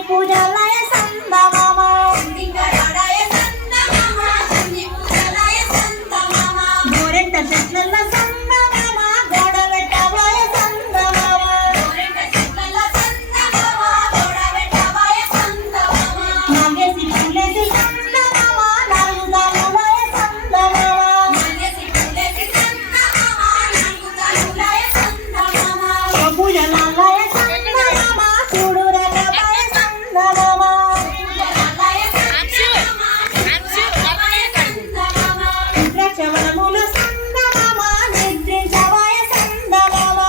పూజలయ సందమామ గోరెంట చెట్ల సందమామ గోడ పెట్టబోయ సందమామ నాగేసి పూలేసి సందమామ నాలుగుదాలులయ సందమామ పూజలయ సందమామ చూడు రకబోయ సందమామ రుద్రాక్షవనముల సందమామ నిద్రించబోయ సందమామ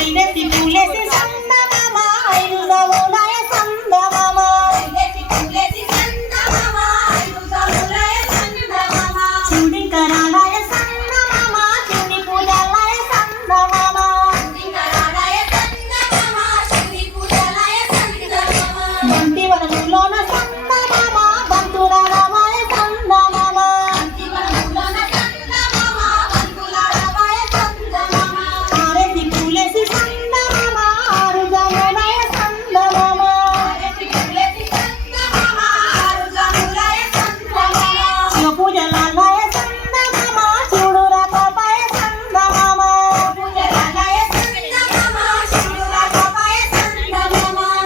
ఐనెత్తి పూలేసి సందమామ ఐదుదాలులయ సందమామ చూడింకరాలయ సందమామ చూడి పూజలయ సందమామ బంతి వనములోన సందమామ బంతులాడబోయ సందమామ ఆరెత్తి పూలేసి సందమామ ఆరుదాలులయ సందమామ శివ పూజలయ సందమామ చూడు రకబోయ సందమామ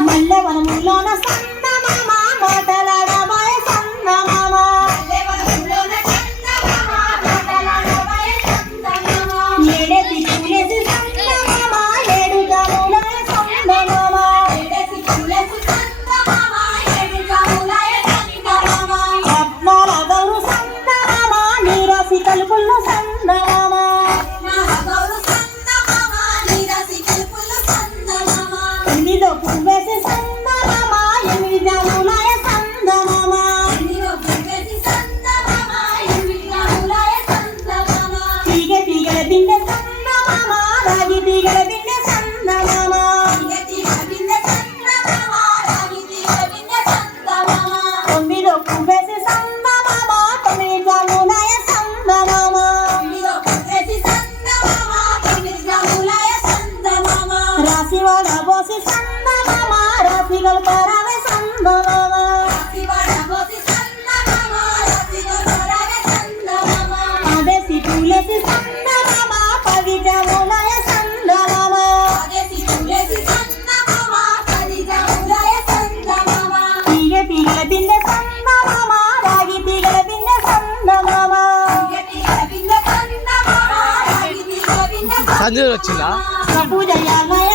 మల్లె వనములోన సందమామ మాటలాడబోయ సందమామ ఏడెత్తి పూలేసి సందమామ ఏడుదాలులయ సందమామ రత్నాల గౌరు సందమామ నీరాసి కలుపుల్లో సందమామ ఎనిమిదో పువ్వేసి సందమామ ఎనిమిదాలులయ సందమామ తీగ తీగల బిందె సందమామ రాగి తీగల బిందె సందమామ తొమ్మిదో పువ్వేసి సందమామ తొమ్మిదాలులయ సందమామ రాశి వాడబోసి సందమామ రాశి గల్పరావే సందమామ ఆదేశి పూలేసి సందమామ పవిజములయ సందమామ తీగ తీగల బిందె సందమామ రాగి తీగల బిందె సందమామ సంజయ్ వచ్చిందా పూజయాలయ